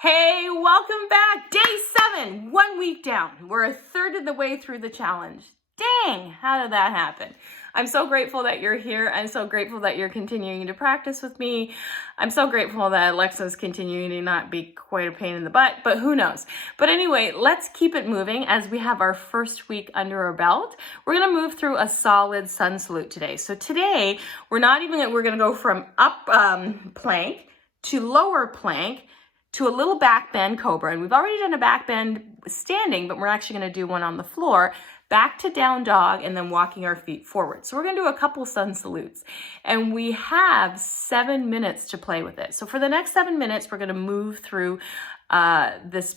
Hey, welcome back. Day 7, 1 week down. We're a third of the way through the challenge. Dang, how did that happen? I'm so grateful that you're here. I'm so grateful that you're continuing to practice with me. I'm so grateful that Alexa's continuing to not be quite a pain in the butt, but who knows? But anyway, let's keep it moving as we have our first week under our belt. We're gonna move through a solid sun salute today. So today, we're gonna go from up plank to lower plank to a little back bend cobra. And we've already done a back bend standing, but we're actually gonna do one on the floor, back to down dog, and then walking our feet forward. So we're gonna do a couple sun salutes. And we have 7 minutes to play with it. So for the next 7 minutes, we're gonna move through this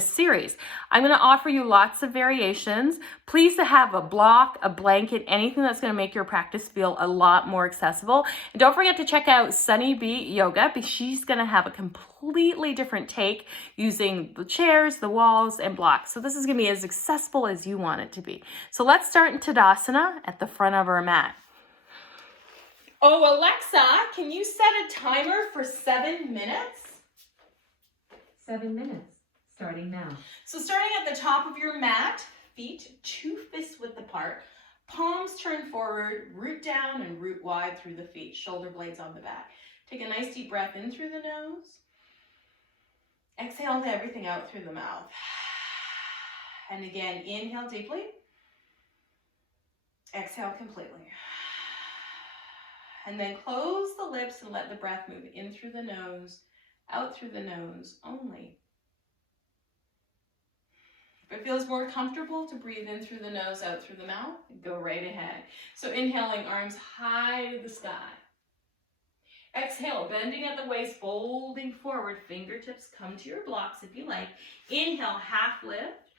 series. I'm going to offer you lots of variations. Please to have a block, a blanket, anything that's going to make your practice feel a lot more accessible. And don't forget to check out Sunny Bee Yoga, because she's going to have a completely different take using the chairs, the walls, and blocks. So this is going to be as accessible as you want it to be. So let's start in Tadasana at the front of our mat. Oh, Alexa, can you set a timer for 7 minutes? 7 minutes, starting now. So starting at the top of your mat, feet 2 fists width apart, palms turn forward, root down and root wide through the feet, shoulder blades on the back. Take a nice deep breath in through the nose. Exhale everything out through the mouth. And again, inhale deeply. Exhale completely. And then close the lips and let the breath move in through the nose, out through the nose only. If it feels more comfortable to breathe in through the nose, out through the mouth, go right ahead. So inhaling, arms high to the sky. Exhale, bending at the waist, folding forward, fingertips come to your blocks if you like. Inhale, half lift.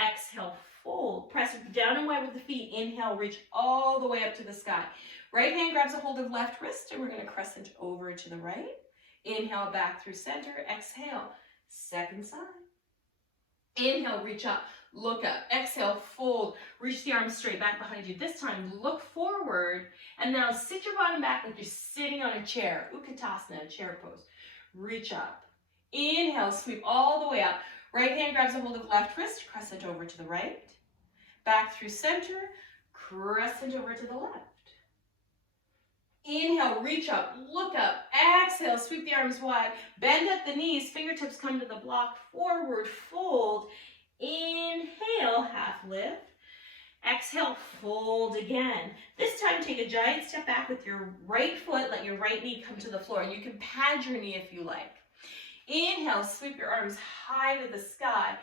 Exhale, fold. Press down and wide with the feet. Inhale, reach all the way up to the sky. Right hand grabs a hold of left wrist, and we're going to crescent over to the right. Inhale, back through center. Exhale, second side. Inhale, reach up, look up. Exhale, fold. Reach the arms straight back behind you. This time, look forward. And now sit your bottom back like you're sitting on a chair. Utkatasana, chair pose. Reach up. Inhale, sweep all the way up. Right hand grabs a hold of left wrist. Crescent over to the right. Back through center. Crescent over to the left. Inhale, reach up, look up. Exhale, sweep the arms wide. Bend at the knees, fingertips come to the block, forward, fold. Inhale, half lift. Exhale, fold again. This time, take a giant step back with your right foot. Let your right knee come to the floor. And you can pad your knee if you like. Inhale, sweep your arms high to the sky.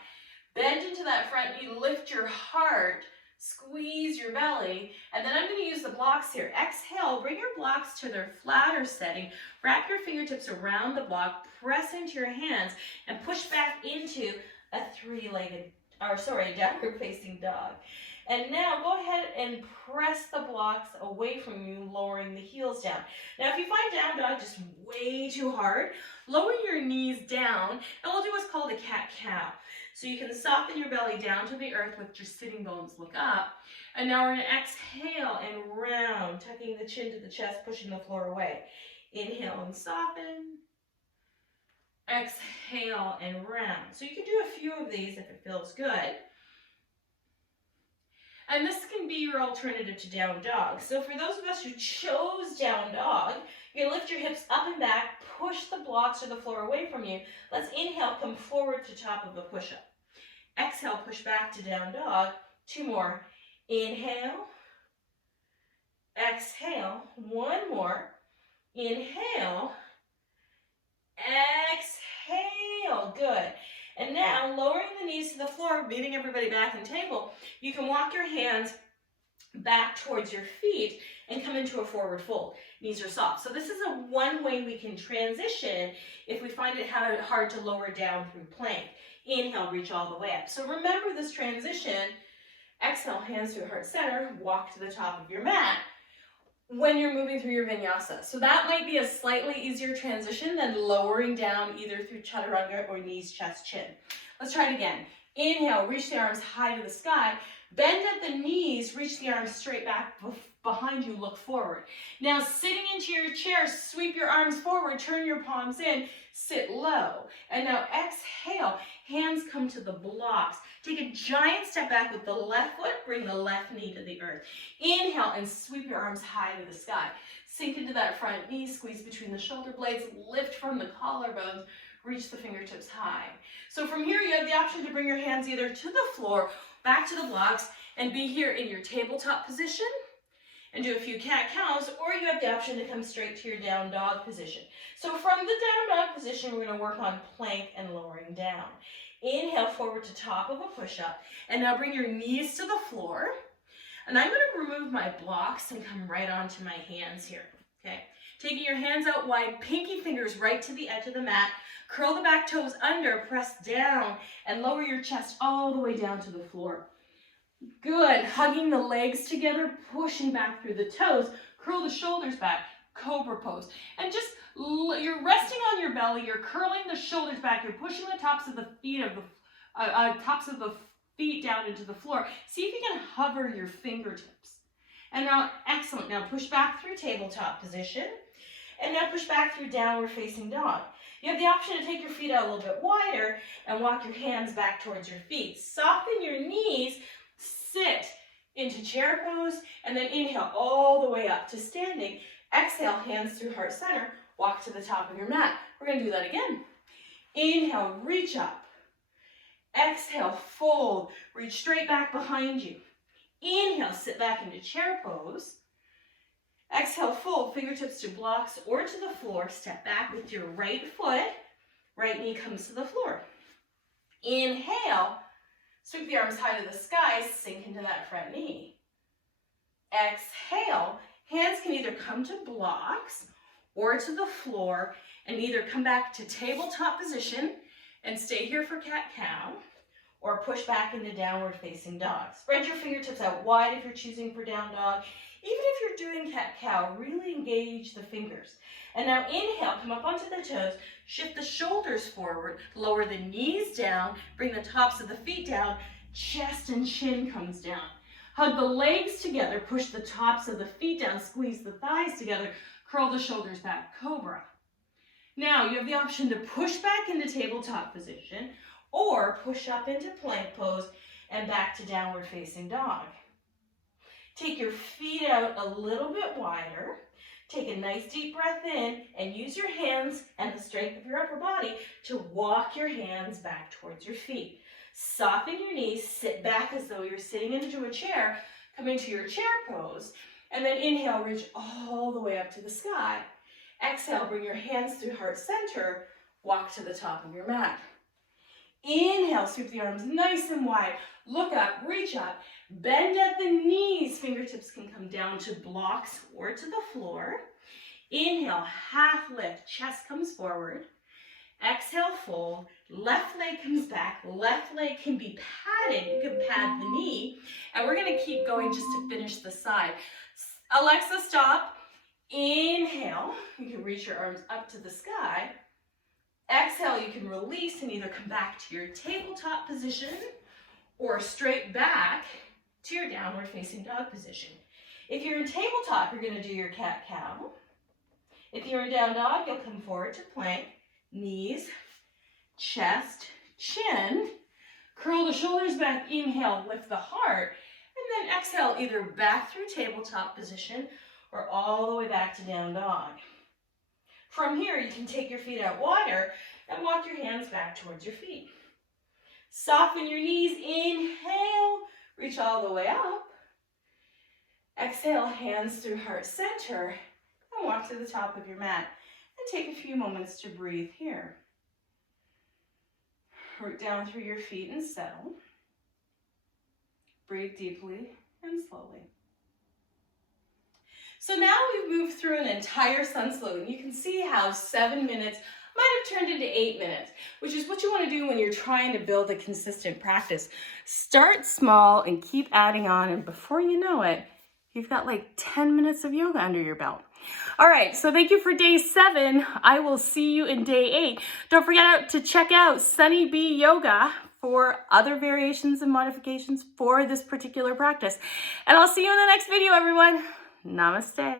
Bend into that front knee, lift your heart. Squeeze your belly, and then I'm going to use the blocks here. Exhale, bring your blocks to their flatter setting. Wrap your fingertips around the block, press into your hands, and push back into a downward facing dog. And now go ahead and press the blocks away from you, lowering the heels down. Now, if you find down dog just way too hard, lower your knees down, and we'll do what's called a cat-cow. So you can soften your belly down to the earth with your sitting bones look up. And now we're going to exhale and round, tucking the chin to the chest, pushing the floor away. Inhale and soften. Exhale and round. So you can do a few of these if it feels good. And this can be your alternative to down dog. So for those of us who chose down dog, you're going to lift your hips up and back, push the blocks or the floor away from you. Let's inhale, come forward to top of a push-up. Exhale, push back to down dog. 2 more. Inhale. Exhale. 1 more. Inhale. Exhale. Good. And now, lowering the knees to the floor, meeting everybody back in table, you can walk your hands back towards your feet and come into a forward fold. Knees are soft. So this is one way we can transition if we find it hard to lower down through plank. Inhale, reach all the way up. So remember this transition. Exhale, hands to heart center, walk to the top of your mat when you're moving through your vinyasa. So that might be a slightly easier transition than lowering down either through chaturanga or knees, chest, chin. Let's try it again. Inhale, reach the arms high to the sky. Bend at the knees, reach the arms straight back behind you, look forward. Now, sitting into your chair, sweep your arms forward, turn your palms in, sit low. And now exhale, hands come to the blocks. Take a giant step back with the left foot, bring the left knee to the earth. Inhale and sweep your arms high to the sky. Sink into that front knee, squeeze between the shoulder blades, lift from the collarbones, reach the fingertips high. So from here, you have the option to bring your hands either to the floor, back to the blocks, and be here in your tabletop position and do a few cat-cows, or you have the option to come straight to your down dog position. So from the down dog position, we're going to work on plank and lowering down. Inhale forward to top of a push-up, and now bring your knees to the floor. And I'm going to remove my blocks and come right onto my hands here, okay? Taking your hands out wide, pinky fingers right to the edge of the mat. Curl the back toes under, press down, and lower your chest all the way down to the floor. Good. Hugging the legs together, pushing back through the toes. Curl the shoulders back, cobra pose. And just, you're resting on your belly, you're curling the shoulders back, you're pushing the tops of the feet down into the floor. See if you can hover your fingertips. And now, excellent. Now push back through tabletop position. And now push back through downward facing dog. You have the option to take your feet out a little bit wider and walk your hands back towards your feet. Soften your knees, sit into chair pose, and then inhale all the way up to standing. Exhale, hands through heart center, walk to the top of your mat. We're going to do that again. Inhale, reach up. Exhale, fold, reach straight back behind you. Inhale, sit back into chair pose. Exhale, fold, fingertips to blocks or to the floor. Step back with your right foot. Right knee comes to the floor. Inhale, sweep the arms high to the sky, sink into that front knee. Exhale, hands can either come to blocks or to the floor and either come back to tabletop position and stay here for cat-cow, or push back into downward facing dog. Spread your fingertips out wide if you're choosing for down dog. Even if you're doing cat-cow, really engage the fingers. And now inhale, come up onto the toes, shift the shoulders forward, lower the knees down, bring the tops of the feet down, chest and chin comes down. Hug the legs together, push the tops of the feet down, squeeze the thighs together, curl the shoulders back, cobra. Now you have the option to push back into tabletop position or push up into plank pose and back to downward facing dog. Take your feet out a little bit wider. Take a nice deep breath in and use your hands and the strength of your upper body to walk your hands back towards your feet. Soften your knees, sit back as though you're sitting into a chair, come into your chair pose, and then inhale, reach all the way up to the sky. Exhale, bring your hands through heart center, walk to the top of your mat. Inhale, sweep the arms nice and wide, look up, reach up, bend at the knees, fingertips can come down to blocks or to the floor. Inhale, half lift, chest comes forward. Exhale, fold, left leg comes back, left leg can be padded, you can pad the knee, and we're gonna keep going just to finish the side. Alexa, stop. Inhale, you can reach your arms up to the sky. Exhale, you can release and either come back to your tabletop position or straight back to your downward facing dog position. If you're in tabletop, you're gonna do your cat-cow. If you're in down dog, you'll come forward to plank, knees, chest, chin, curl the shoulders back, inhale, lift the heart, and then exhale, either back through tabletop position or all the way back to down dog. From here, you can take your feet out wider and walk your hands back towards your feet. Soften your knees, inhale, reach all the way up. Exhale, hands through heart center, and walk to the top of your mat. And take a few moments to breathe here. Root down through your feet and settle. Breathe deeply and slowly. So now we've moved through an entire sun salute, and you can see how 7 minutes might have turned into 8 minutes, which is what you want to do when you're trying to build a consistent practice. Start small and keep adding on, and before you know it, you've got like 10 minutes of yoga under your belt. All right, so thank you for day 7. I will see you in day 8. Don't forget to check out Sunny Bee Yoga for other variations and modifications for this particular practice. And I'll see you in the next video, everyone. Namaste.